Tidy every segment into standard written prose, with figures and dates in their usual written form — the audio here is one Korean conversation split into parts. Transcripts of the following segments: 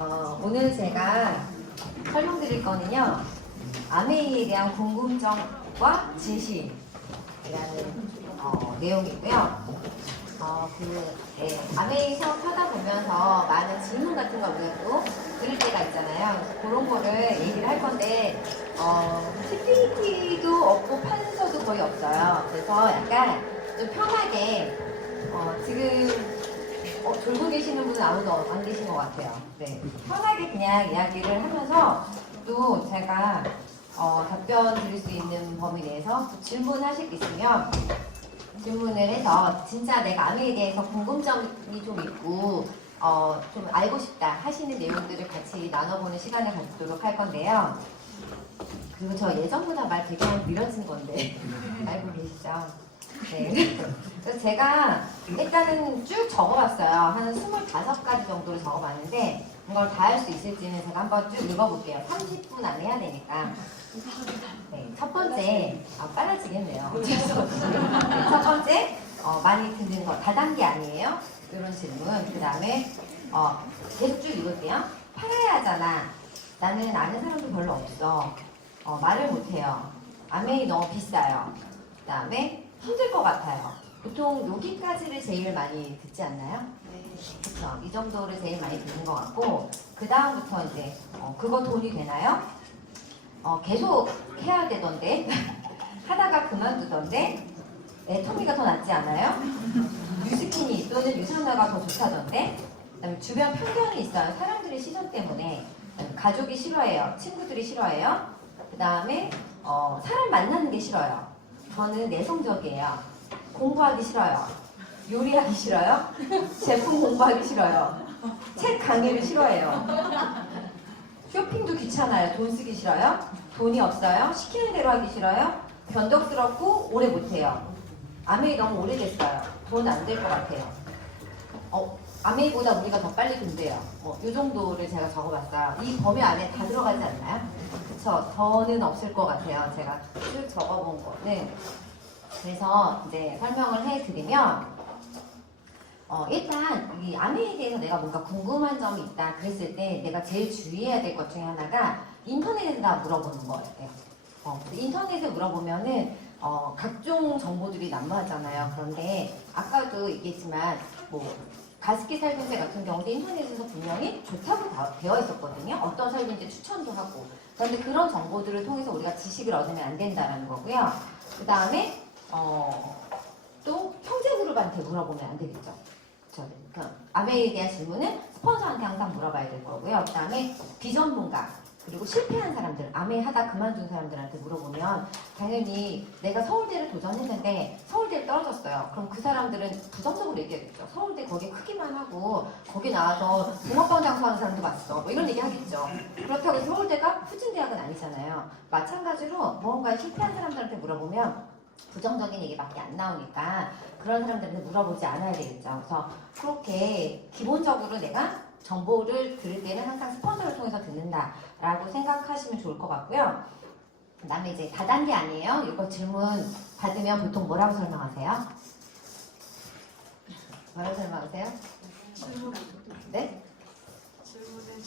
오늘 제가 설명드릴 거는요, 아메이에 대한 궁금증과 진실이라는 내용이고요. 아메이 사업하다 보면서 많은 질문 같은 거 우리가 또 들을 때가 있잖아요. 그래서 그런 거를 얘기를 할 건데, PPT도 없고 판서도 거의 없어요. 그래서 약간 좀 편하게, 지금 졸고 계시는 분은 아무도 안 계신 것 같아요. 네, 편하게 그냥 이야기를 하면서 또 제가 답변 드릴 수 있는 범위 내에서 또 질문하실 게 있으면 질문을 해서 진짜 내가 아메에 대해서 궁금점이 좀 있고 좀 알고 싶다 하시는 내용들을 같이 나눠보는 시간을 갖도록 할 건데요. 그리고 저 예전보다 말 되게 느려진 건데 알고 계시죠? 네. 그래서 제가 일단은 쭉 적어봤어요. 한 25가지 정도를 적어봤는데 이걸 다 할 수 있을지는 제가 한번 쭉 읽어볼게요. 30분 안에 해야 되니까. 네, 첫 번째, 빨라지겠네요. 네, 첫 번째, 많이 듣는 거, 다단계 아니에요? 이런 질문. 그 다음에 계속 쭉 읽을게요. 팔아야 하잖아. 나는 아는 사람도 별로 없어. 말을 못해요. 아메이 너무 비싸요. 그 다음에 힘들 것 같아요. 보통 여기까지를 제일 많이 듣지 않나요? 네. 그렇죠. 이 정도를 제일 많이 듣는 것 같고 그 다음부터 이제 그거 돈이 되나요? 계속 해야 되던데 하다가 그만두던데 애터미가 더 낫지 않아요? 뉴스키니 또는 유산화가 더 좋다던데 그다음에 주변 편견이 있어요. 사람들의 시선 때문에 가족이 싫어해요. 친구들이 싫어해요. 그 다음에 사람 만나는 게 싫어요. 저는 내성적이에요. 공부하기 싫어요. 요리하기 싫어요. 제품 공부하기 싫어요. 책 강의를 싫어해요. 쇼핑도 귀찮아요. 돈 쓰기 싫어요. 돈이 없어요. 시키는 대로 하기 싫어요. 변덕스럽고 오래 못해요. 아메이 너무 오래됐어요. 돈 안 될 것 같아요. 아메이보다 우리가 더 빨리 돈대요. 이 정도를 제가 적어봤어요. 이 범위 안에 다 들어가지 않나요? 그쵸? 더는 없을 것 같아요. 제가 쭉 적어본 거는. 그래서 이제 설명을 해드리면, 일단 이 아메이에 대해서 내가 뭔가 궁금한 점이 있다 그랬을 때 내가 제일 주의해야 될 것 중에 하나가 인터넷에다 물어보는 거예요. 인터넷에 물어보면은 각종 정보들이 난무하잖아요. 그런데 아까도 얘기했지만 뭐 가습기 살균제 같은 경우도 인터넷에서 분명히 좋다고 되어 있었거든요. 어떤 살균제 추천도 하고. 그런데 그런 정보들을 통해서 우리가 지식을 얻으면 안 된다는 거고요. 그 다음에 또 형제그룹한테 물어보면 안 되겠죠. 그러니까 아메이에 대한 질문은 스폰서한테 항상 물어봐야 될 거고요. 그 다음에 비전문가 그리고 실패한 사람들, 아메이 하다 그만둔 사람들한테 물어보면 당연히 내가 서울대를 도전했는데 서울대를 떨어졌어요. 그럼 그 사람들은 부정적으로 얘기하겠죠. 서울대 거기에 크기만 하고 거기 나와서 붕어빵 장수하는 사람도 봤어. 뭐 이런 얘기 하겠죠. 그렇다고 서울대가 후진대학은 아니잖아요. 마찬가지로 무언가에 실패한 사람들한테 물어보면 부정적인 얘기밖에 안 나오니까 그런 사람들한테 물어보지 않아야 되겠죠. 그래서 그렇게 기본적으로 내가 정보를 들을 때는 항상 스폰서를 통해서 듣는다라고 생각하시면 좋을 것 같고요. 그 다음에 이제 다단계 아니에요? 이거 질문 받으면 보통 뭐라고 설명하세요? 뭐라고 설명하세요? 네? 질문을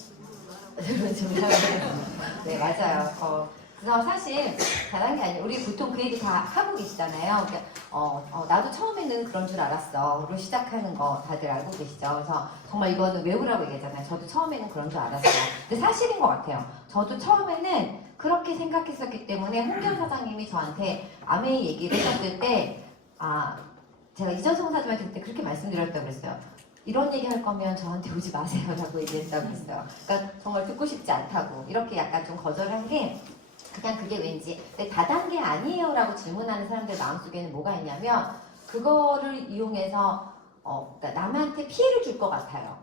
네, 맞아요. 그래서 사실 다단계 아니에요. 우리 보통 그 얘기 다 하고 계시잖아요. 그러니까, 나도 처음에는 그런 줄 알았어.로 시작하는 거 다들 알고 계시죠? 그래서 정말 이거는 외우라고 얘기하잖아요. 저도 처음에는 그런 줄 알았어요. 근데 사실인 것 같아요. 저도 처음에는 그렇게 생각했었기 때문에 홍기현 사장님이 저한테 아메이 얘기를 했을 때 제가 이전성 사장님한테 그때 그렇게 말씀드렸다고 그랬어요. 이런 얘기 할 거면 저한테 오지 마세요 라고 얘기했다고 했어요. 그러니까 정말 듣고 싶지 않다고 이렇게 약간 좀 거절한 게 그냥 그게 왠지 근데 다단계 아니에요 라고 질문하는 사람들 마음속에는 뭐가 있냐면 그거를 이용해서 그러니까 남한테 피해를 줄 것 같아요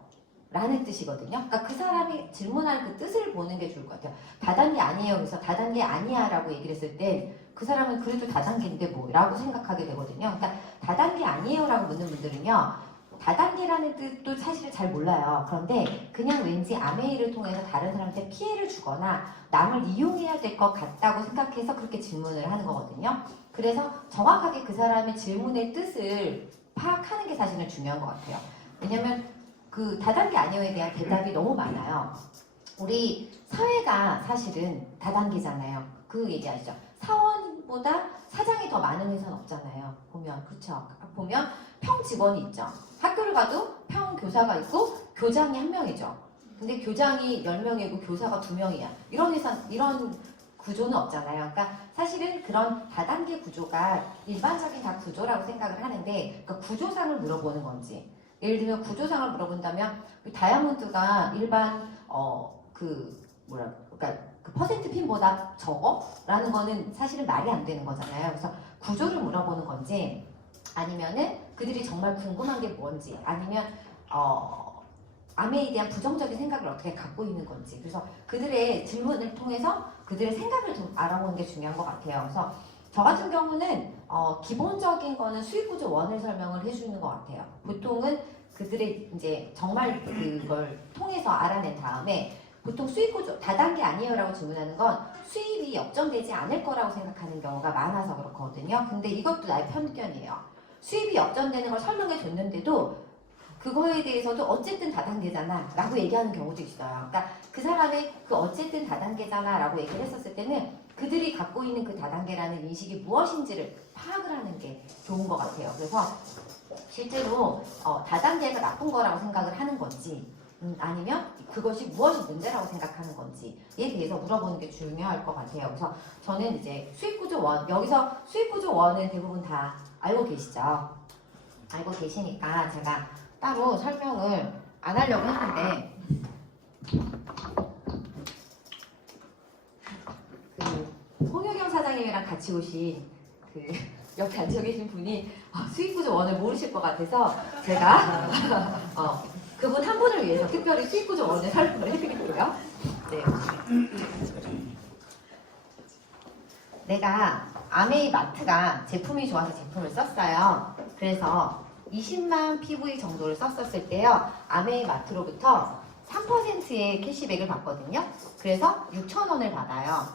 라는 뜻이거든요. 그러니까 그 사람이 질문하는 그 뜻을 보는 게 좋을 것 같아요. 다단계 아니에요 그래서 다단계 아니야 라고 얘기를 했을 때 그 사람은 그래도 다단계인데 뭐 라고 생각하게 되거든요. 그러니까 다단계 아니에요 라고 묻는 분들은요 다단계라는 뜻도 사실 잘 몰라요. 그런데 그냥 왠지 아메이를 통해서 다른 사람한테 피해를 주거나 남을 이용해야 될 것 같다고 생각해서 그렇게 질문을 하는 거거든요. 그래서 정확하게 그 사람의 질문의 뜻을 파악하는 게 사실은 중요한 것 같아요. 왜냐면 그 다단계 아니요에 대한 대답이 너무 많아요. 우리 사회가 사실은 다단계잖아요. 그 얘기하시죠. 사원보다 사장이 더 많은 회사는 없잖아요. 보면 그렇죠. 보면 평 직원이 있죠. 학교를 가도 평 교사가 있고 교장이 한 명이죠. 근데 교장이 10명이고 교사가 2명이야. 이런 회사, 이런 구조는 없잖아요. 그러니까 사실은 그런 다단계 구조가 일반적인 다 구조라고 생각을 하는데, 그러니까 구조상을 물어보는 건지, 예를 들면 구조상을 물어본다면 다이아몬드가 일반 그러니까 그 퍼센트 핀보다 적어라는 거는 사실은 말이 안 되는 거잖아요. 그래서 구조를 물어보는 건지, 아니면은 그들이 정말 궁금한 게 뭔지, 아니면 아메에 대한 부정적인 생각을 어떻게 갖고 있는 건지, 그래서 그들의 질문을 통해서 그들의 생각을 좀 알아보는 게 중요한 것 같아요. 그래서 저 같은 경우는 기본적인 거는 수익구조 원을 설명을 해주는 것 같아요. 보통은 그들의 이제 정말 그걸 통해서 알아낸 다음에, 보통 수익구조 다단계 아니에요라고 질문하는 건 수입이 역전되지 않을 거라고 생각하는 경우가 많아서 그렇거든요. 근데 이것도 나의 편견이에요. 수입이 역전되는 걸 설명해 줬는데도 그거에 대해서도 어쨌든 다단계잖아 라고 얘기하는 경우도 있어요. 그러니까 그 사람의 그 어쨌든 다단계잖아 라고 얘기를 했었을 때는 그들이 갖고 있는 그 다단계라는 인식이 무엇인지를 파악을 하는 게 좋은 것 같아요. 그래서 실제로 다단계가 나쁜 거라고 생각을 하는 건지, 아니면 그것이 무엇이 문제라고 생각하는 건지에 대해서 물어보는 게 중요할 것 같아요. 그래서 저는 이제 수익구조 원, 여기서 수익구조 원은 대부분 다 알고 계시죠? 알고 계시니까 제가 따로 설명을 안 하려고 했는데, 그 홍효경 사장님이랑 같이 오신 그 옆에 앉아 계신 분이 수익구조 원을 모르실 것 같아서 제가 그분 한 분을 위해서 특별히 수익구조 원을 설명을 해드리고요. 네. 내가 아메이 마트가 제품이 좋아서 제품을 썼어요. 그래서 20만 PV 정도를 썼었을 때요, 아메이 마트로부터 3%의 캐시백을 받거든요. 그래서 6,000원을 받아요.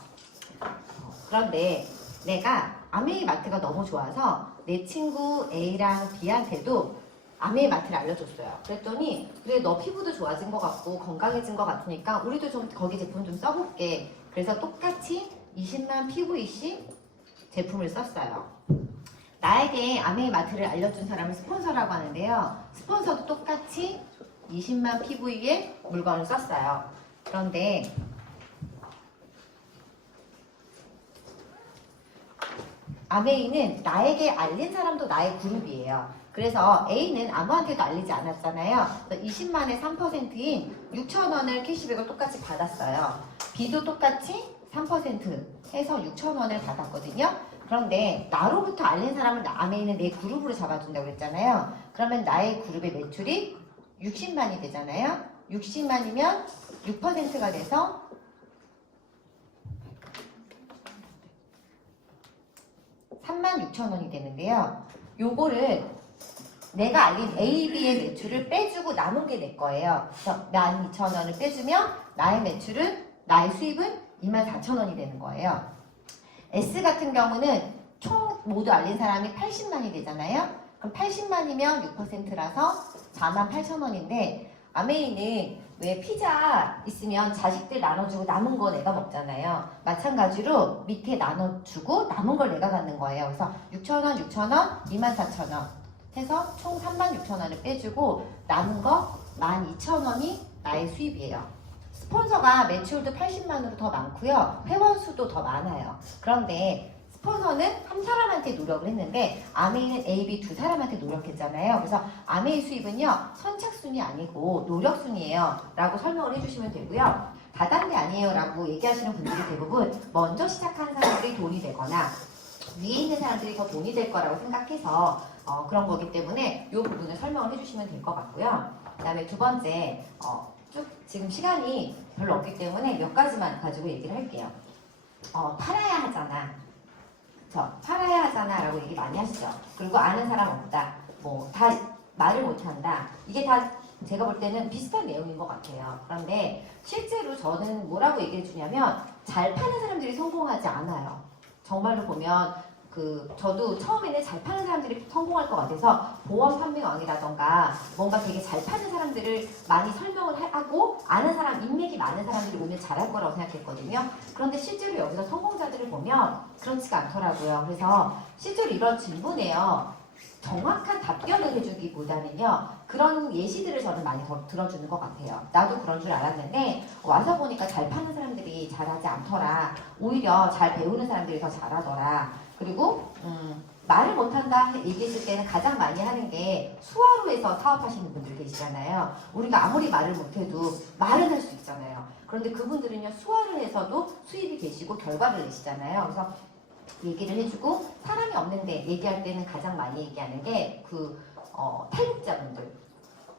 그런데 내가 아메이 마트가 너무 좋아서 내 친구 A랑 B한테도 아메이 마트를 알려줬어요. 그랬더니 그래, 너 피부도 좋아진 것 같고 건강해진 것 같으니까 우리도 좀 거기 제품 좀 써볼게. 그래서 똑같이 20만 PVC 제품을 썼어요. 나에게 아메이 마트를 알려준 사람을 스폰서라고 하는데요. 스폰서도 똑같이 20만 PV의 물건을 썼어요. 그런데 아메이는 나에게 알린 사람도 나의 그룹이에요. 그래서 A는 아무한테도 알리지 않았잖아요. 20만의 3%인 6,000원을 캐시백을 똑같이 받았어요. B도 똑같이 3% 해서 6,000원을 받았거든요. 그런데 나로부터 알린 사람을 아메이는 내 그룹으로 잡아준다고 그랬잖아요. 그러면 나의 그룹의 매출이 60만이 되잖아요. 60만이면 6%가 돼서 36,000원이 되는데요. 요거를 내가 알린 A, B의 매출을 빼주고 남은 게 내 거예요. 그래서 12,000원을 빼주면 나의 매출은, 나의 수입은 24,000원이 되는 거예요. S 같은 경우는 총 모두 알린 사람이 80만이 되잖아요. 그럼 80만이면 6%라서 48,000원인데, 아메이는 왜 피자 있으면 자식들 나눠주고 남은 거 내가 먹잖아요. 마찬가지로 밑에 나눠주고 남은 걸 내가 갖는 거예요. 그래서 6,000원, 6,000원, 24,000원 해서 총 36,000원을 빼주고 남은 거 12,000원이 나의 수입이에요. 스폰서가 매출도 80만으로 더 많고요. 회원 수도 더 많아요. 그런데 스폰서는 한 사람한테 노력을 했는데 아메이는 A, B 두 사람한테 노력했잖아요. 그래서 아메이 수입은요, 선착순이 아니고 노력순이에요 라고 설명을 해주시면 되고요. 다단계 아니에요 라고 얘기하시는 분들이 대부분 먼저 시작한 사람들이 돈이 되거나 위에 있는 사람들이 더 돈이 될 거라고 생각해서 그런 거기 때문에 이 부분을 설명을 해주시면 될 것 같고요. 그 다음에 두 번째, 쭉 지금 시간이 별로 없기 때문에 몇 가지만 가지고 얘기를 할게요. 팔아야 하잖아. 팔아야 하잖아 라고 얘기 많이 하시죠. 그리고 아는 사람 없다. 뭐 다 말을 못한다. 이게 다 제가 볼 때는 비슷한 내용인 것 같아요. 그런데 실제로 저는 뭐라고 얘기해 주냐면 잘 파는 사람들이 성공하지 않아요. 정말로 보면 저도 처음에는 잘 파는 사람들이 성공할 것 같아서 보험 판매왕이라던가 뭔가 되게 잘 파는 사람들을 많이 설명을 하고 아는 사람, 인맥이 많은 사람들이 오면 잘할 거라고 생각했거든요. 그런데 실제로 여기서 성공자들을 보면 그렇지가 않더라고요. 그래서 실제로 이런 질문에요. 정확한 답변을 해주기보다는요. 그런 예시들을 저는 많이 더 들어주는 것 같아요. 나도 그런 줄 알았는데 와서 보니까 잘 파는 사람들이 잘하지 않더라. 오히려 잘 배우는 사람들이 더 잘하더라. 그리고 말을 못한다 얘기했을 때는 가장 많이 하는 게 수화로 해서 사업하시는 분들 계시잖아요. 우리가 아무리 말을 못해도 말은 할 수 있잖아요. 그런데 그분들은요. 수화를 해서도 수입이 되시고 결과를 내시잖아요. 그래서 얘기를 해주고 사람이 없는데 얘기할 때는 가장 많이 얘기하는 게 탈북자분들.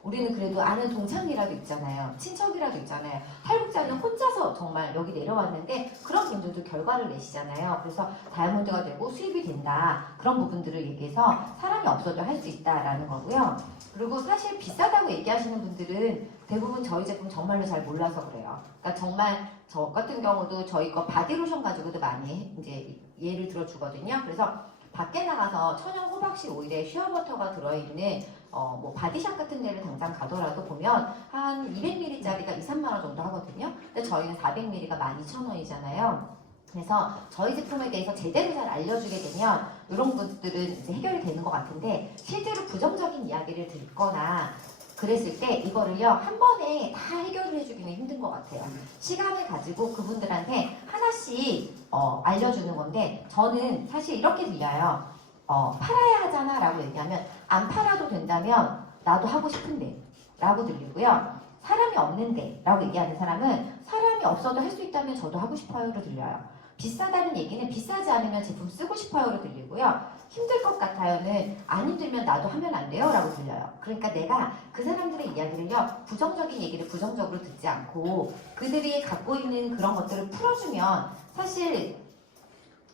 우리는 그래도 아는 동창이라도 있잖아요. 친척이라도 있잖아요. 탈북자는 혼자서 정말 여기 내려왔는데 그런 분들도 결과를 내시잖아요. 그래서 다이아몬드가 되고 수입이 된다. 그런 부분들을 얘기해서 사람이 없어도 할 수 있다라는 거고요. 그리고 사실 비싸다고 얘기하시는 분들은 대부분 저희 제품 정말로 잘 몰라서 그래요. 그러니까 정말 저 같은 경우도 저희 거 바디로션 가지고도 많이 이제 예를 들어주거든요. 그래서 밖에 나가서 천연 호박씨 오일에 슈어버터가 들어있는 뭐 바디샵 같은 데를 당장 가더라도 보면 한 200ml짜리가 2, 3만 원 정도 하거든요. 근데 저희는 400ml가 12,000원이잖아요. 그래서 저희 제품에 대해서 제대로 잘 알려주게 되면 이런 것들은 이제 해결이 되는 것 같은데 실제로 부정적인 이야기를 듣거나 그랬을 때 이거를요 한 번에 다 해결을 해주기는 힘든 것 같아요. 시간을 가지고 그분들한테 하나씩 알려주는 건데 저는 사실 이렇게 들려요. 팔아야 하잖아 라고 얘기하면 안 팔아도 된다면 나도 하고 싶은데 라고 들리고요. 사람이 없는데 라고 얘기하는 사람은 사람이 없어도 할 수 있다면 저도 하고 싶어요로 들려요. 비싸다는 얘기는 비싸지 않으면 제품 쓰고 싶어요로 들리고요. 힘들 것 같아요는 안 힘들면 나도 하면 안 돼요 라고 들려요. 그러니까 내가 그 사람들의 이야기를요 부정적인 얘기를 부정적으로 듣지 않고 그들이 갖고 있는 그런 것들을 풀어주면 사실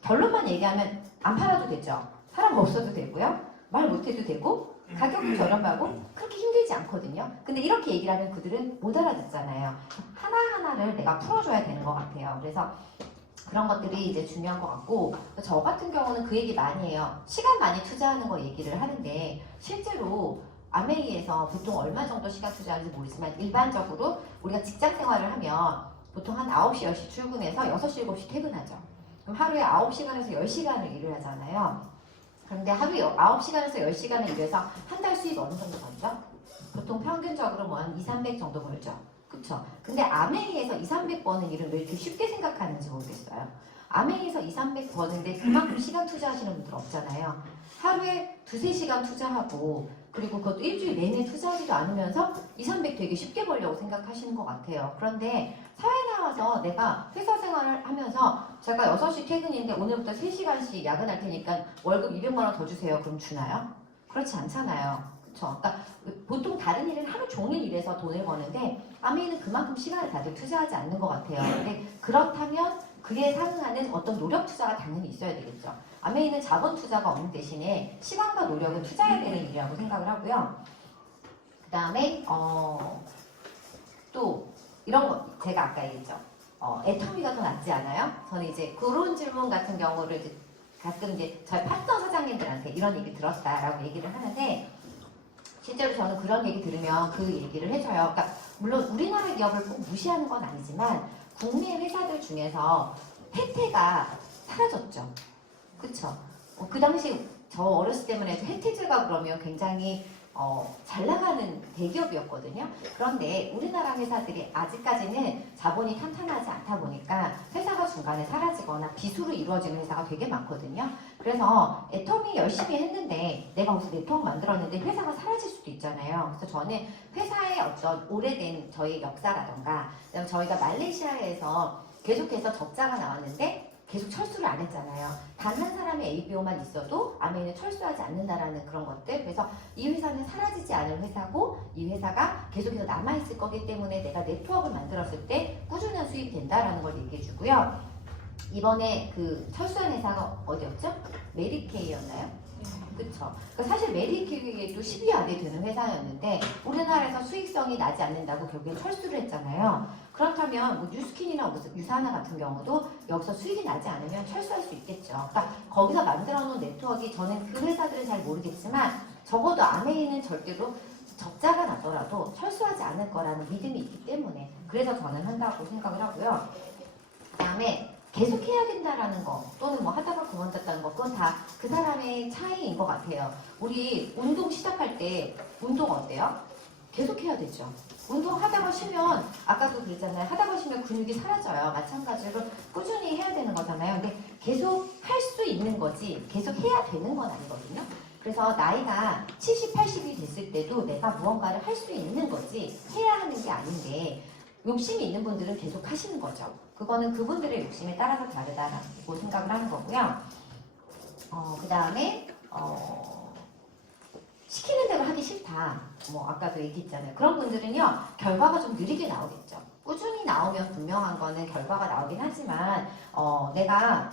결론만 얘기하면 안 팔아도 되죠. 사람 없어도 되고요. 말 못해도 되고 가격도 저렴하고 그렇게 힘들지 않거든요. 근데 이렇게 얘기를 하면 그들은 못 알아듣잖아요. 하나하나를 내가 풀어줘야 되는 것 같아요. 그래서 그런 것들이 이제 중요한 것 같고 저 같은 경우는 그 얘기 많이 해요. 시간 많이 투자하는 거 얘기를 하는데 실제로 아메이에서 보통 얼마 정도 시간 투자하는지 모르지만 일반적으로 우리가 직장 생활을 하면 보통 한 9시, 10시 출근해서 6시, 7시 퇴근하죠. 그럼 하루에 9시간에서 10시간을 일을 하잖아요. 그런데 하루에 9시간에서 10시간을 일해서 한 달 수입 어느 정도 벌죠? 보통 평균적으로 뭐 한 2, 300 정도 벌죠. 그쵸? 근데 아메이에서 2, 300 버는 일은 왜 이렇게 쉽게 생각하는지 모르겠어요. 아메이에서 2, 300 버는데 그만큼 시간 투자하시는 분들 없잖아요. 하루에 2, 3시간 투자하고 그리고 그것도 일주일 내내 투자하지도 않으면서 2, 300 되게 쉽게 벌려고 생각하시는 것 같아요. 그런데 사회에 나와서 내가 회사 생활을 하면서 제가 6시 퇴근인데 오늘부터 3시간씩 야근할 테니까 월급 200만 원 더 주세요. 그럼 주나요? 그렇지 않잖아요. 그쵸? 그러니까 보통 다른 일은 하루 종일 일해서 돈을 버는데 아메이는 그만큼 시간을 다들 투자하지 않는 것 같아요. 근데 그렇다면 그에 상응하는 어떤 노력 투자가 당연히 있어야 되겠죠. 아메이는 자본 투자가 없는 대신에 시간과 노력을 투자해야 되는 일이라고 생각을 하고요. 그 다음에 또 이런 거 제가 아까 얘기했죠. 애터미가 더 낫지 않아요? 저는 이제 그런 질문 같은 경우를 이제 가끔 이제 저희 파트너 사장님들한테 이런 얘기 들었다라고 얘기를 하는데 실제로 저는 그런 얘기 들으면 그 얘기를 해줘요. 그러니까 물론 우리나라 기업을 꼭 무시하는 건 아니지만 국내 회사들 중에서 혜태가 사라졌죠. 그쵸? 그 당시 저 어렸을 때만 해도 혜태제가 그러면 굉장히 잘 나가는 대기업이었거든요. 그런데 우리나라 회사들이 아직까지는 자본이 탄탄하지 않다 보니까 회사가 중간에 사라지거나 비수로 이루어지는 회사가 되게 많거든요. 그래서 애터미 열심히 했는데 내가 무슨 네트워크 만들었는데 회사가 사라질 수도 있잖아요. 그래서 저는 회사의 어떤 오래된 저희 역사라던가 그다음에 저희가 말레이시아에서 계속해서 적자가 나왔는데 계속 철수를 안 했잖아요. 단 한 사람의 ABO만 있어도 아메이는 철수하지 않는다라는 그런 것들. 그래서 이 회사는 사라지지 않을 회사고 이 회사가 계속해서 남아있을 거기 때문에 내가 네트워크를 만들었을 때 꾸준한 수입이 된다라는 걸 얘기해 주고요. 이번에 그 철수한 회사가 어디였죠? 메리케이였나요? 그쵸. 그러니까 사실 메리키에도 10위 안에 드는 회사였는데 우리나라에서 수익성이 나지 않는다고 결국엔 철수를 했잖아요. 그렇다면 뭐 뉴스킨이나 무슨 유사나 같은 경우도 여기서 수익이 나지 않으면 철수할 수 있겠죠. 그러니까 거기서 만들어 놓은 네트워크가 저는 그 회사들은 잘 모르겠지만 적어도 아메이는 절대로 적자가 나더라도 철수하지 않을 거라는 믿음이 있기 때문에 그래서 저는 한다고 생각을 하고요. 그 다음에 계속해야 된다라는 거 또는 뭐 하다가 그만뒀다는 거 그건 다 그 사람의 차이인 것 같아요. 우리 운동 시작할 때 운동 어때요? 계속해야 되죠. 운동하다가 쉬면 아까도 그랬잖아요. 하다가 쉬면 근육이 사라져요. 마찬가지로 꾸준히 해야 되는 거잖아요. 근데 계속 할 수 있는 거지 계속 해야 되는 건 아니거든요. 그래서 나이가 70, 80이 됐을 때도 내가 무언가를 할 수 있는 거지 해야 하는 게 아닌데 욕심이 있는 분들은 계속 하시는 거죠. 그거는 그분들의 욕심에 따라서 다르다라고 생각을 하는 거고요. 그 다음에 시키는 대로 하기 싫다. 뭐 아까도 얘기했잖아요. 그런 분들은요 결과가 좀 느리게 나오겠죠. 꾸준히 나오면 분명한 거는 결과가 나오긴 하지만 내가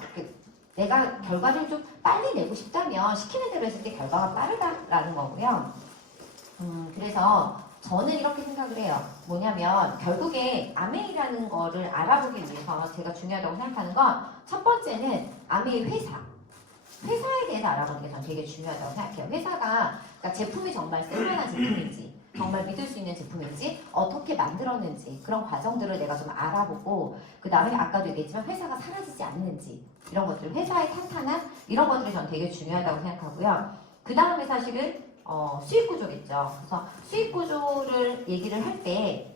결과를 좀 빨리 내고 싶다면 시키는 대로 했을 때 결과가 빠르다라는 거고요. 그래서 저는 이렇게 생각을 해요. 뭐냐면 결국에 아메이라는 거를 알아보기 위해서 제가 중요하다고 생각하는 건 첫 번째는 아메이 회사에 대해서 알아보는 게 저는 되게 중요하다고 생각해요. 회사가 그러니까 제품이 정말 쓸만한 제품인지 정말 믿을 수 있는 제품인지 어떻게 만들었는지 그런 과정들을 내가 좀 알아보고 그 다음에 아까도 얘기했지만 회사가 사라지지 않는지 이런 것들 회사의 탄탄한 이런 것들이 저는 되게 중요하다고 생각하고요. 그 다음에 사실은 수익 구조겠죠. 그래서 수익 구조를 얘기를 할 때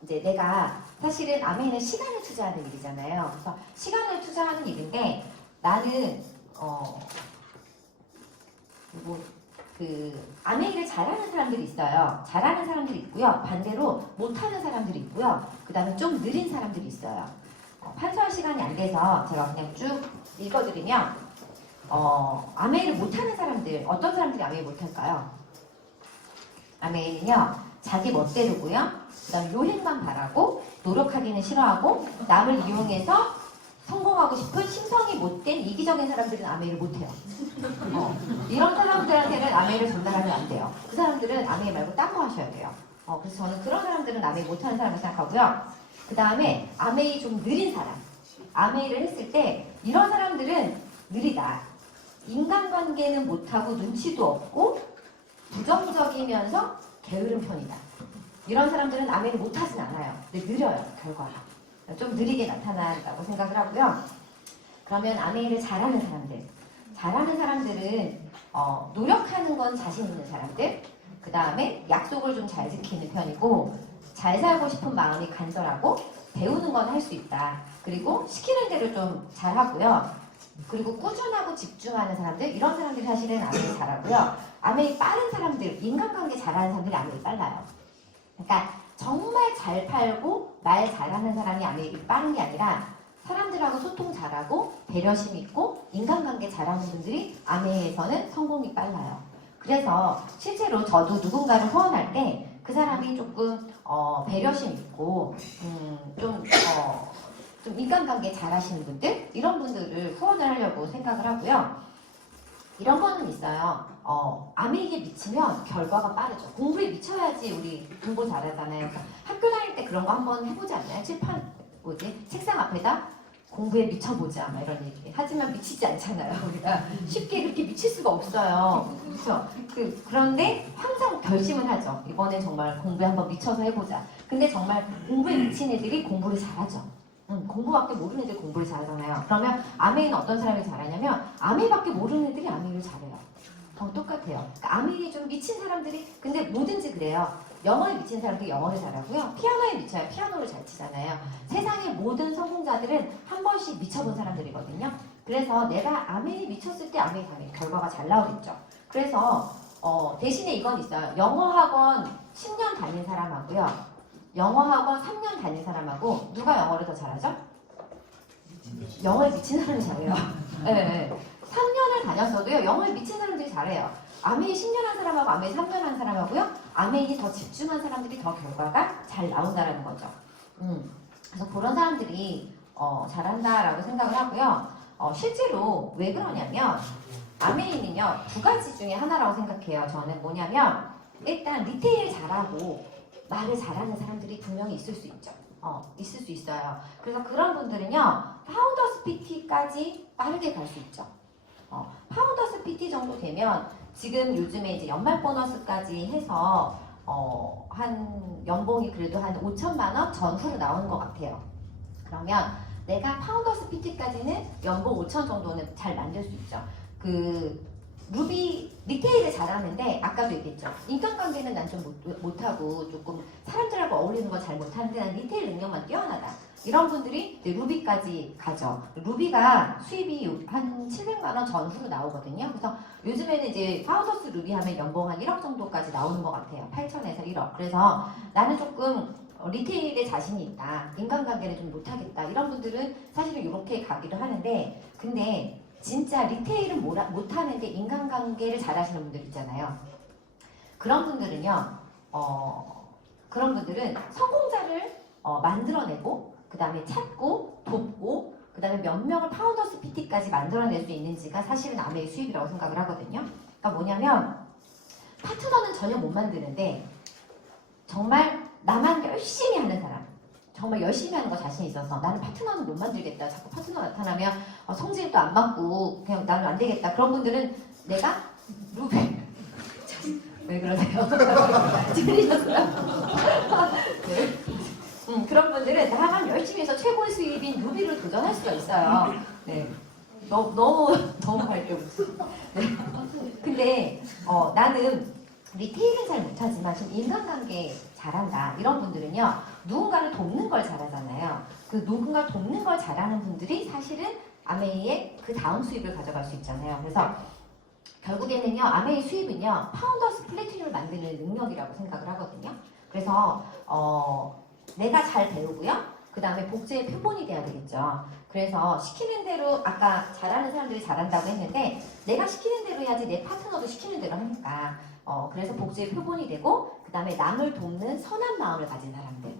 이제 내가 사실은 아메이는 시간을 투자하는 일이잖아요. 그래서 시간을 투자하는 일인데 나는 아메이를 잘하는 사람들이 있어요. 잘하는 사람들이 있고요. 반대로 못하는 사람들이 있고요. 그 다음에 좀 느린 사람들이 있어요. 판서할 시간이 안 돼서 제가 그냥 쭉 읽어드리면 아메이를 못하는 사람들 어떤 사람들이 아메이 못할까요? 아메이는요 자기 멋대로고요. 그 다음에 요행만 바라고 노력하기는 싫어하고 남을 이용해서 성공하고 싶은 심성이 못된 이기적인 사람들은 아메이를 못해요. 이런 사람들한테는 아메이를 전달하면 안 돼요. 그 사람들은 아메이 말고 딴 거 하셔야 돼요. 그래서 저는 그런 사람들은 아메이 못하는 사람을 생각하고요. 그 다음에 아메이 좀 느린 사람. 아메이를 했을 때 이런 사람들은 느리다. 인간관계는 못하고 눈치도 없고 부정적이면서 게으른 편이다. 이런 사람들은 아메이를 못하진 않아요. 근데 느려요, 결과가. 좀 느리게 나타난다고 생각을 하고요. 그러면 아메이를 잘하는 사람들은 노력하는 건 자신 있는 사람들, 그 다음에 약속을 좀 잘 지키는 편이고 잘 살고 싶은 마음이 간절하고 배우는 건 할 수 있다. 그리고 시키는 대로 좀 잘하고요. 그리고 꾸준하고 집중하는 사람들, 이런 사람들이 사실은 아메이 잘하고요. 아메이 빠른 사람들, 인간관계 잘하는 사람들이 아메이 빨라요. 그러니까 정말 잘 팔고 말 잘하는 사람이 아메이 빠른 게 아니라 사람들하고 소통 잘하고 배려심 있고 인간관계 잘하는 분들이 아메이에서는 성공이 빨라요. 그래서 실제로 저도 누군가를 후원할 때 그 사람이 조금 배려심 있고 좀 인간관계 잘하시는 분들 이런 분들을 후원을 하려고 생각을 하고요. 이런 거는 있어요. 아메이에 미치면 결과가 빠르죠. 공부에 미쳐야지 우리 공부 잘하잖아요. 그러니까 학교 다닐 때 그런 거 한번 해보지 않나요? 책상 앞에다 공부에 미쳐보자 막 이런 얘기. 하지만 미치지 않잖아요. 우리가 쉽게 그렇게 미칠 수가 없어요. 그렇죠? 그런데 항상 결심을 하죠. 이번엔 정말 공부에 한번 미쳐서 해보자. 근데 정말 공부에 미친 애들이 공부를 잘하죠. 공부밖에 모르는 애들이 공부를 잘하잖아요. 그러면 아메이는 어떤 사람이 잘하냐면 아메이밖에 모르는 애들이 아메이를 잘해요. 똑같아요. 그러니까 아메이에 좀 미친 사람들이 근데 뭐든지 그래요. 영어에 미친 사람들이 영어를 잘하고요. 피아노에 미쳐야 피아노를 잘 치잖아요. 세상의 모든 성공자들은 한 번씩 미쳐본 사람들이거든요. 그래서 내가 아메이에 미쳤을 때 아메이 가면 결과가 잘 나오겠죠. 그래서 대신에 이건 있어요. 영어 학원 10년 다닌 사람하고요. 영어 학원 3년 다닌 사람하고 누가 영어를 더 잘하죠? 영어에 미친 사람이 잘해요. 네. 3년을 다녔어도요. 영어에 미친 사람들이 잘해요. 아메이 10년 한 사람하고 아메이 3년 한 사람하고요. 아메이에 더 집중한 사람들이 더 결과가 잘 나온다는 거죠. 그래서 그런 사람들이 잘한다라고 생각을 하고요. 실제로 왜 그러냐면 아메이는요 2가지 중에 하나라고 생각해요. 저는 뭐냐면 일단 리테일 잘하고 말을 잘하는 사람들이 분명히 있을 수 있죠. 있을 수 있어요. 그래서 그런 분들은요 파운더스 PT까지 빠르게 갈 수 있죠. 파운더스 PT 정도 되면 지금 요즘에 이제 연말 보너스까지 해서 한 연봉이 그래도 한 5천만 원 전후로 나오는 것 같아요. 그러면 내가 파운더스 PT까지는 연봉 5천 정도는 잘 만들 수 있죠. 루비 리테일을 잘하는데 아까도 얘기했죠. 인간관계는 난 좀 못하고 조금 사람들하고 어울리는 거 잘 못하는데 난 리테일 능력만 뛰어나다. 이런 분들이 이제 루비까지 가죠. 루비가 수입이 한 700만 원 전후로 나오거든요. 그래서 요즘에는 이제 파우더스 루비 하면 연봉 한 1억 정도까지 나오는 것 같아요. 8천에서 1억. 그래서 나는 조금 리테일에 자신이 있다. 인간관계를 좀 못하겠다. 이런 분들은 사실은 이렇게 가기도 하는데 근데 진짜 리테일은 못하는데 인간관계를 잘하시는 분들 있잖아요. 그런 분들은요, 그런 분들은 성공자를 만들어내고, 그 다음에 찾고, 돕고, 그 다음에 몇 명을 파운더스 PT까지 만들어낼 수 있는지가 사실은 아메의 수입이라고 생각을 하거든요. 그러니까 뭐냐면, 파트너는 전혀 못 만드는데, 정말 나만 열심히 하는 사람, 정말 열심히 하는 거 자신 있어서 나는 파트너는 못 만들겠다. 자꾸 파트너 나타나면 성질도 안 맞고 그냥 나는 안 되겠다. 그런 분들은 내가 루비 왜 그러세요? 찔리셨어요? 네. 그런 분들은 나만 열심히 해서 최고의 수입인 루비를 도전할 수가 있어요. 네. 너무 밝게 웃으시죠. 네. 근데 나는 리테일은 잘 못하지만 지금 인간관계 잘한다. 이런 분들은요. 누군가를 돕는 걸 잘하잖아요. 그 누군가를 돕는 걸 잘하는 분들이 사실은 아메이의 그 다음 수입을 가져갈 수 있잖아요. 그래서 결국에는요. 아메이 수입은요. 파운더스 플래티늄을 만드는 능력이라고 생각을 하거든요. 그래서 내가 잘 배우고요. 그 다음에 복제의 표본이 돼야 되겠죠. 그래서 시키는 대로 아까 잘하는 사람들이 잘한다고 했는데 내가 시키는 대로 해야지 내 파트너도 시키는 대로 하니까 그래서 복제의 표본이 되고 그 다음에 남을 돕는 선한 마음을 가진 사람들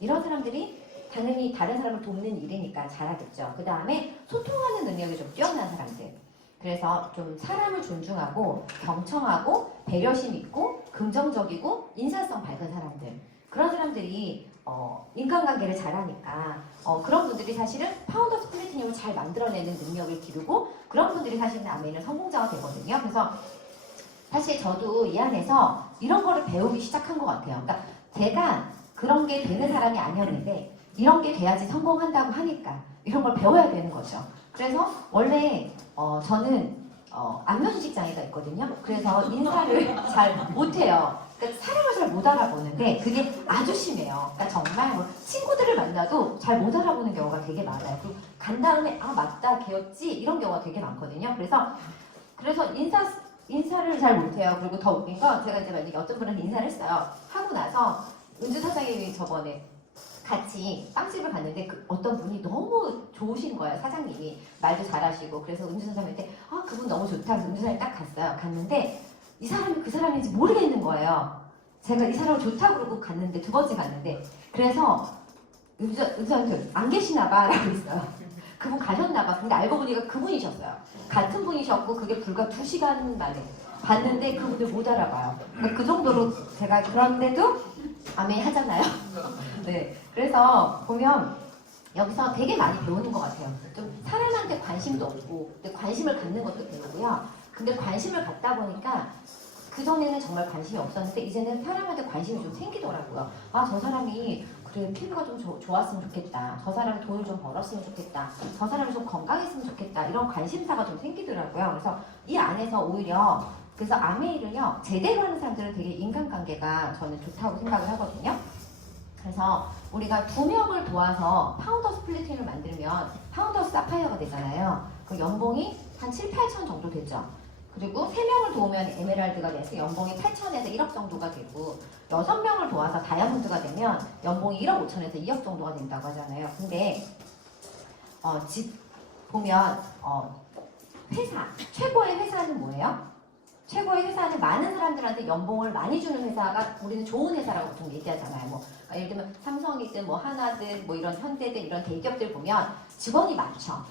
이런 사람들이 당연히 다른 사람을 돕는 일이니까 잘하겠죠. 그 다음에 소통하는 능력이 좀 뛰어난 사람들 그래서 좀 사람을 존중하고 경청하고 배려심 있고 긍정적이고 인사성 밝은 사람들 그런 사람들이 인간관계를 잘하니까 그런 분들이 사실은 파운더스 플래티늄을 잘 만들어내는 능력을 기르고 그런 분들이 사실은 아메이는 성공자가 되거든요. 그래서 사실 저도 이 안에서 이런 거를 배우기 시작한 것 같아요. 그러니까 제가 그런 게 되는 사람이 아니었는데 이런 게 돼야지 성공한다고 하니까 이런 걸 배워야 되는 거죠. 그래서 원래 저는 안면식 장애가 있거든요. 그래서 인사를 잘 못해요. 그러니까 사람을 잘 못 알아보는데 그게 아주 심해요. 그러니까 정말 뭐 친구들을 만나도 잘 못 알아보는 경우가 되게 많아요. 그리고 간 다음에 아 맞다 걔였지 이런 경우가 되게 많거든요. 그래서 인사를 잘 못해요. 그리고 더 웃긴 건 제가 이제 만약에 어떤 분한테 인사를 했어요. 하고 나서 은주 사장님이 저번에 같이 빵집을 갔는데 어떤 분이 너무 좋으신 거예요. 사장님이 말도 잘하시고 그래서 은주 사장님한테 아 그분 너무 좋다. 그래서 은주 사장님 딱 갔어요. 갔는데 이 사람이 그 사람인지 모르겠는 거예요. 제가 이 사람을 좋다고 그러고 갔는데 2번째 갔는데 그래서 은주 사장님 안 계시나 봐 라고 했어요. 그분 가셨나 봐. 근데 알고 보니까 그분이셨어요. 같은 분이셨고 그게 불과 2시간 만에 봤는데 그분들 못 알아봐요. 그러니까 그 정도로 제가 그런데도 아메이 하잖아요. 네, 그래서 보면 여기서 되게 많이 배우는 것 같아요. 좀 사람한테 관심도 없고 근데 관심을 갖는 것도 배우고요. 근데 관심을 갖다 보니까 그전에는 정말 관심이 없었는데 이제는 사람한테 관심이 좀 생기더라고요. 아, 저 사람이 그래 피부가 좀 좋았으면 좋겠다. 저 사람이 돈을 좀 벌었으면 좋겠다. 저 사람이 좀 건강했으면 좋겠다. 이런 관심사가 좀 생기더라고요. 그래서 이 안에서 오히려 그래서 아메이를요 제대로 하는 사람들은 되게 인간관계가 저는 좋다고 생각을 하거든요. 그래서 우리가 2명을 도와서 파운더스 플래티늄을 만들면 파운더스 사파이어가 되잖아요. 그 연봉이 한 7, 8천 정도 되죠. 그리고 3명을 도우면 에메랄드가 돼서 연봉이 8천에서 1억 정도가 되고 6명을 도와서 다이아몬드가 되면 연봉이 1억 5천에서 2억 정도가 된다고 하잖아요. 근데 보면 회사, 최고의 회사는 뭐예요? 최고의 회사는 많은 사람들한테 연봉을 많이 주는 회사가 우리는 좋은 회사라고 보통 얘기하잖아요. 뭐 예를 들면 삼성이든 뭐 하나든 뭐 이런 현대든 이런 대기업들 보면 직원이 많죠.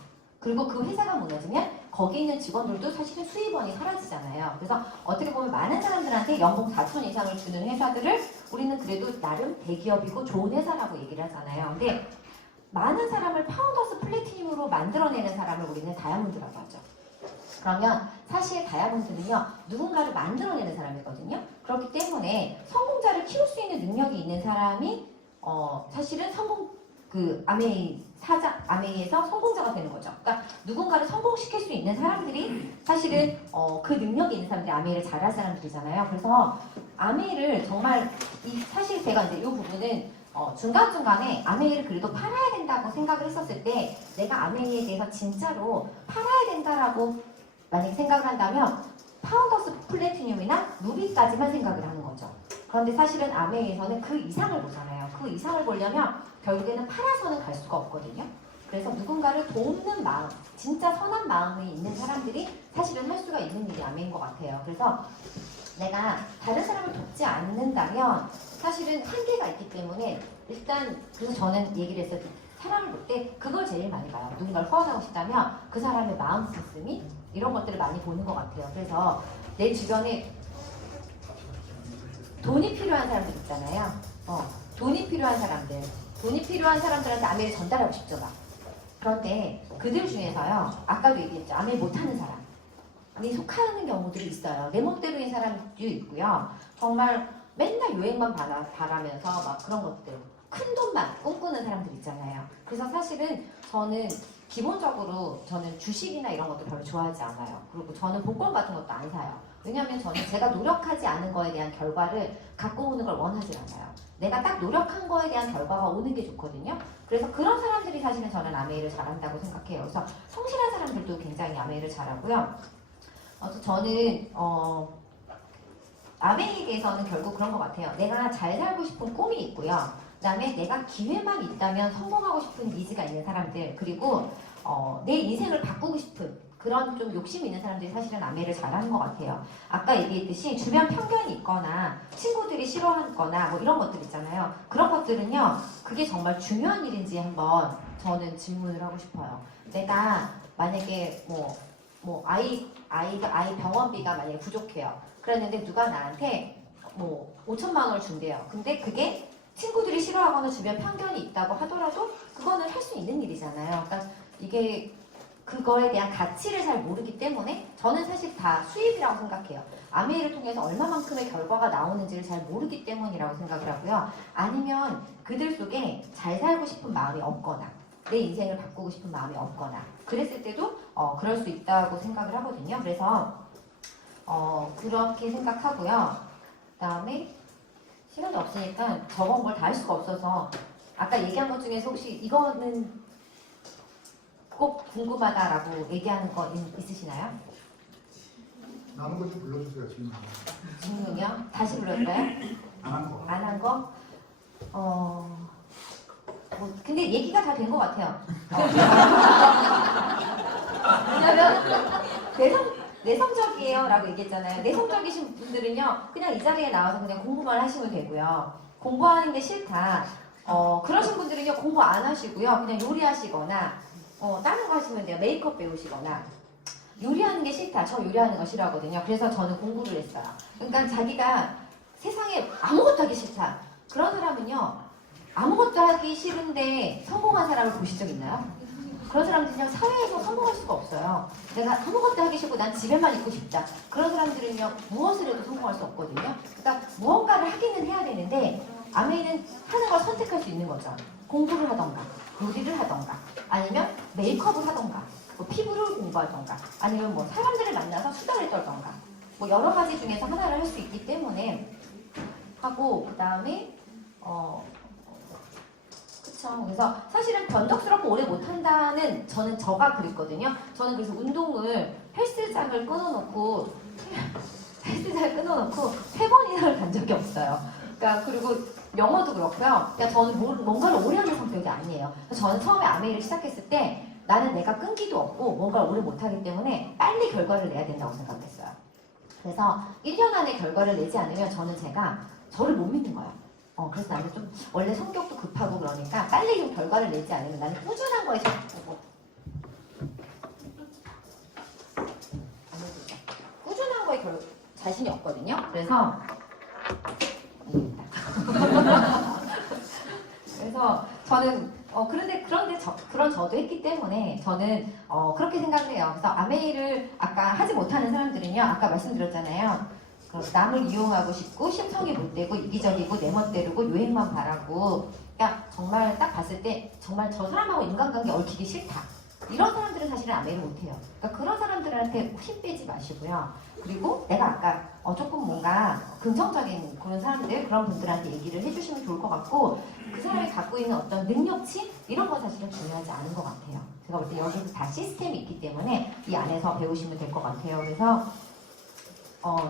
그리고 그 회사가 무너지면 거기 있는 직원들도 사실은 수입원이 사라지잖아요. 그래서 어떻게 보면 많은 사람들한테 연봉 4천 이상을 주는 회사들을 우리는 그래도 나름 대기업이고 좋은 회사라고 얘기를 하잖아요. 근데 많은 사람을 파운더스 플래티늄으로 만들어내는 사람을 우리는 다이아몬드라고 하죠. 그러면 사실 다이아몬드는요, 누군가를 만들어내는 사람이거든요. 그렇기 때문에 성공자를 키울 수 있는 능력이 있는 사람이 사실은 아메이에서 성공자가 되는 거죠. 그러니까 누군가를 성공시킬 수 있는 사람들이 사실은 그 능력이 있는 사람들이 아메이를 잘할 사람들이잖아요. 그래서 아메이를 정말 사실 제가 이제 이 부분은 중간중간에 아메이를 그래도 팔아야 된다고 생각을 했었을 때 내가 아메이에 대해서 진짜로 팔아야 된다라고 만약 생각을 한다면 파운더스 플래티늄이나 루비까지만 생각을 하는 거죠. 그런데 사실은 아메이에서는 그 이상을 보잖아요. 그 이상을 보려면 결국에는 팔아서는 갈 수가 없거든요. 그래서 누군가를 돕는 마음, 진짜 선한 마음이 있는 사람들이 사실은 할 수가 있는 일이 아메이인 것 같아요. 그래서 내가 다른 사람을 돕지 않는다면 사실은 한계가 있기 때문에 일단 그래서 저는 얘기를 했어요. 사람을 볼 때 그걸 제일 많이 봐요. 누군가를 후원하고 싶다면 그 사람의 마음 쓰씀이 이런 것들을 많이 보는 것 같아요. 그래서 내 주변에 돈이 필요한 사람들 있잖아요. 돈이 필요한 사람들한테 아메이를 전달하고 싶죠. 막. 그런데 그들 중에서요, 아까도 얘기했죠. 아메이 못하는 사람이 속하는 경우들이 있어요. 내 멋대로인 사람도 있고요. 정말 맨날 유행만 바라면서 막 그런 것들, 큰 돈만 꿈꾸는 사람들 있잖아요. 그래서 사실은 저는 기본적으로 저는 주식이나 이런 것도 별로 좋아하지 않아요. 그리고 저는 복권 같은 것도 안 사요. 왜냐하면 저는 제가 노력하지 않은 거에 대한 결과를 갖고 오는 걸 원하지 않아요. 내가 딱 노력한 거에 대한 결과가 오는 게 좋거든요. 그래서 그런 사람들이 사실은 저는 아메이를 잘한다고 생각해요. 그래서 성실한 사람들도 굉장히 아메이를 잘하고요. 저는 아메이에 대해서는 결국 그런 것 같아요. 내가 잘 살고 싶은 꿈이 있고요. 그 다음에 내가 기회만 있다면 성공하고 싶은 니즈가 있는 사람들, 그리고 내 인생을 바꾸고 싶은 그런 좀 욕심 있는 사람들이 사실은 아메이를 잘하는 것 같아요. 아까 얘기했듯이 주변 편견이 있거나 친구들이 싫어하거나 뭐 이런 것들 있잖아요. 그런 것들은요, 그게 정말 중요한 일인지 한번 저는 질문을 하고 싶어요. 내가 만약에 아이 병원비가 만약에 부족해요. 그랬는데 누가 나한테 5천만 원을 준대요. 근데 그게 친구들이 싫어하거나 주변 편견이 있다고 하더라도 그거는 할 수 있는 일이잖아요. 그러니까 이게 그거에 대한 가치를 잘 모르기 때문에 저는 사실 다 수입이라고 생각해요. 아메이를 통해서 얼마만큼의 결과가 나오는지를 잘 모르기 때문이라고 생각을 하고요. 아니면 그들 속에 잘 살고 싶은 마음이 없거나 내 인생을 바꾸고 싶은 마음이 없거나 그랬을 때도 그럴 수 있다고 생각을 하거든요. 그래서 그렇게 생각하고요. 그 다음에 시간이 없으니까 적은 걸 다 할 수가 없어서 아까 얘기한 것 중에서 혹시 이거는 꼭 궁금하다라고 얘기하는 거 있으시나요? 남은 거 좀 불러주세요. 지금 질문이요? 다시 불러줄까요? 안 한 거. 안 한 거? 근데 얘기가 다 된 것 같아요. 왜냐면 내성적이에요 라고 얘기했잖아요. 내성적이신 분들은요, 그냥 이 자리에 나와서 그냥 공부만 하시면 되고요. 공부하는 게 싫다. 그러신 분들은요, 공부 안 하시고요. 그냥 요리하시거나, 다른 거 하시면 돼요. 메이크업 배우시거나. 요리하는 게 싫다. 저 요리하는 거 싫어하거든요. 그래서 저는 공부를 했어요. 그러니까 자기가 세상에 아무것도 하기 싫다. 그런 사람은요, 아무것도 하기 싫은데 성공한 사람을 보신 적 있나요? 그런 사람들은요, 사회에서 성공할 수가 없어요. 내가 아무것도 하기 싫고 난 집에만 있고 싶다. 그런 사람들은요, 무엇을 해도 성공할 수 없거든요. 그러니까 무언가를 하기는 해야 되는데 아메이는 하는 걸 선택할 수 있는 거죠. 공부를 하던가, 요리를 하던가, 아니면 메이크업을 하던가, 피부를 공부하던가, 아니면 사람들을 만나서 수다를 떨던가, 여러 가지 중에서 하나를 할 수 있기 때문에 하고, 그 다음에 그쵸. 그래서 사실은 변덕스럽고 오래 못한다는 저가 그랬거든요. 저는 그래서 운동을 헬스장을 끊어놓고 3번 이상을 간 적이 없어요. 그러니까 그리고 영어도 그렇고요. 그러니까 저는 뭔가를 오래 하는 성격이 아니에요. 저는 처음에 아메이를 시작했을 때 나는 내가 끈기도 없고 뭔가를 오래 못하기 때문에 빨리 결과를 내야 된다고 생각했어요. 그래서 1년 안에 결과를 내지 않으면 저를 못 믿는 거예요. 그래서 나는 좀 원래 성격도 급하고 그러니까 빨리 좀 결과를 내지 않으면 나는 꾸준한 거에 자신이 없거든요. 그래서 그래서 저는 그런 저도 했기 때문에 저는 그렇게 생각을 해요. 그래서 아메이를 아까 하지 못하는 사람들은요, 아까 말씀드렸잖아요. 남을 이용하고 싶고 심성이 못되고 이기적이고 내 멋대로고 유행만 바라고, 그러니까 정말 딱 봤을 때 정말 저 사람하고 인간관계 얽히기 싫다, 이런 사람들은 사실은 아메이를 못해요. 그러니까 그런 사람들한테 힘 빼지 마시고요. 그리고 내가 아까 조금 뭔가 긍정적인 그런 사람들, 그런 분들한테 얘기를 해주시면 좋을 것 같고, 그 사람이 갖고 있는 어떤 능력치 이런 건 사실은 중요하지 않은 것 같아요. 제가 볼 때 여기서 다 시스템이 있기 때문에 이 안에서 배우시면 될 것 같아요. 그래서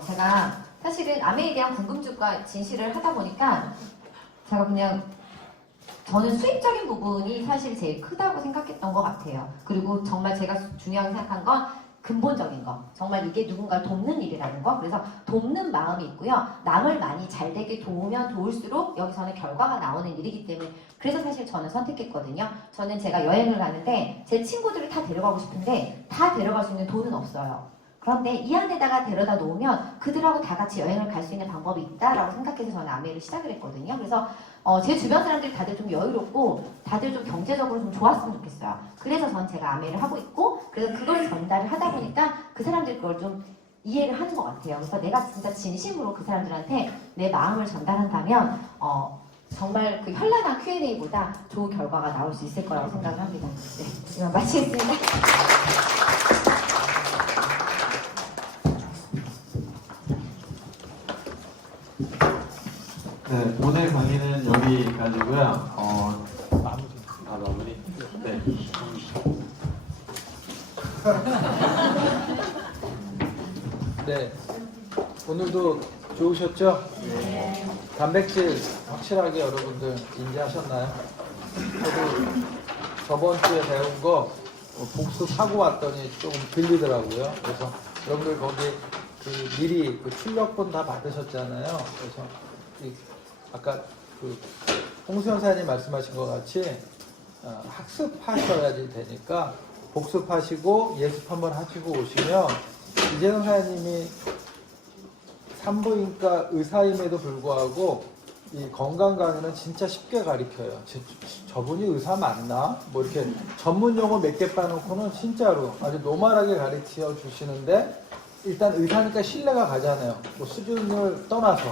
제가 사실은 아메이에 대한 궁금증과 진실을 하다 보니까 제가 그냥 저는 수입적인 부분이 사실 제일 크다고 생각했던 것 같아요. 그리고 정말 제가 중요하게 생각한 건 근본적인 거, 정말 이게 누군가를 돕는 일이라는 거. 그래서 돕는 마음이 있고요. 남을 많이 잘 되게 도우면 도울수록 여기서는 결과가 나오는 일이기 때문에, 그래서 사실 저는 선택했거든요. 저는 제가 여행을 가는데 제 친구들을 다 데려가고 싶은데 다 데려갈 수 있는 돈은 없어요. 그런데 이 안에다가 데려다 놓으면 그들하고 다 같이 여행을 갈 수 있는 방법이 있다라고 생각해서 저는 아메이를 시작을 했거든요. 그래서 제 주변 사람들이 다들 좀 여유롭고 다들 좀 경제적으로 좀 좋았으면 좋겠어요. 그래서 전 제가 아메이를 하고 있고, 그래서 그걸 전달을 하다 보니까 그 사람들이 그걸 좀 이해를 하는 것 같아요. 그래서 내가 진짜 진심으로 그 사람들한테 내 마음을 전달한다면 정말 그 현란한 Q&A보다 좋은 결과가 나올 수 있을 거라고 생각을 합니다. 네, 이만 마치겠습니다. 네, 오늘 강의는 여기까지고요. 마무리. 네. 네, 오늘도 좋으셨죠? 네. 단백질 확실하게 여러분들 인지하셨나요? 저도 저번 주에 배운 거 복습하고 왔더니 조금 들리더라고요. 그래서 여러분들 거기 미리 출력본 다 받으셨잖아요. 그래서 아까 홍수연 사장님 말씀하신 것 같이 학습하셔야지 되니까 복습하시고 예습 한번 하시고 오시면, 이재성 사장님이 산부인과 의사임에도 불구하고 이 건강 강의는 진짜 쉽게 가르쳐요. 저분이 의사 맞나? 뭐 이렇게 전문 용어 몇 개 빠놓고는 진짜로 아주 노멀하게 가르쳐 주시는데, 일단 의사니까 신뢰가 가잖아요. 뭐 수준을 떠나서.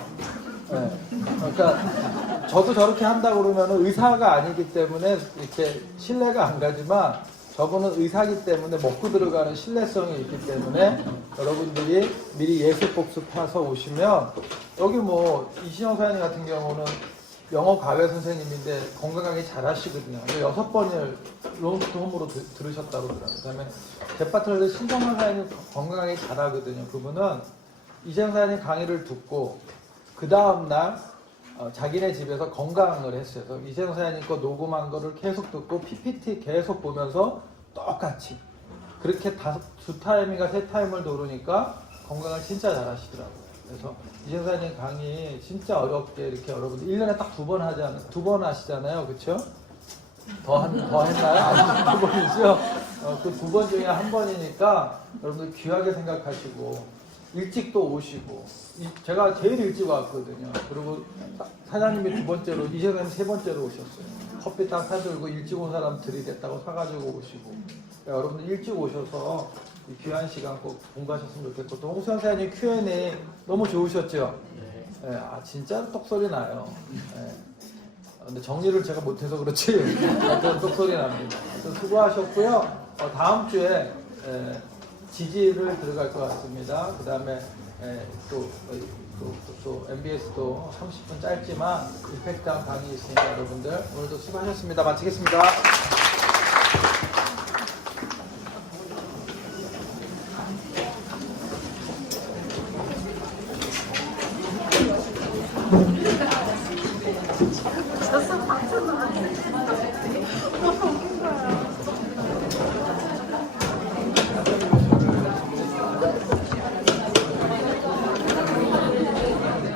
네. 그러니까 저도 저렇게 한다 그러면 의사가 아니기 때문에 이렇게 신뢰가 안 가지만, 저분은 의사기 때문에 먹고 들어가는 신뢰성이 있기 때문에 여러분들이 미리 예습 복습해서 오시면, 여기 뭐 이신영 사장님 같은 경우는 영어 과외 선생님인데 건강하게 잘 하시거든요. 6번을 롱스트 홈으로 들으셨다고 그러더라고요. 그 다음에 제파트널 신정만 사장님 건강하게 잘 하거든요. 그분은 이신영 사장님 강의를 듣고 그 다음날 자기네 집에서 건강을 했어요. 그래서 이재성 사장님 거 녹음한 거를 계속 듣고 PPT 계속 보면서 똑같이 그렇게 두 타임인가 세 타임을 도르니까 건강을 진짜 잘 하시더라고요. 그래서 이재성 사장님 강의 진짜 어렵게 이렇게 여러분들 1년에 딱 2번 하잖아요. 2번 하시잖아요. 그쵸? 더 했나요? 아직 2번이죠? 그 2번 중에 1번이니까 여러분들 귀하게 생각하시고 일찍 또 오시고, 제가 제일 일찍 왔거든요. 그리고 사장님이 2번째로, 이재성님 3번째로 오셨어요. 커피 딱 사들고 일찍 온 사람 들이댔다고 사가지고 오시고. 그러니까 여러분들 일찍 오셔서 이 귀한 시간 꼭 공부하셨으면 좋겠고, 또 홍수연 사장님 Q&A 너무 좋으셨죠? 네, 진짜 똑소리 나요. 네. 근데 정리를 제가 못해서 그렇지 하여튼 똑소리 납니다. 수고하셨고요. 다음 주에 지지를 들어갈 것 같습니다. 그 다음에 또 MBS도 30분 짧지만 임팩트한 강의 있으니까 여러분들 오늘도 수고하셨습니다. 마치겠습니다. 저서 박수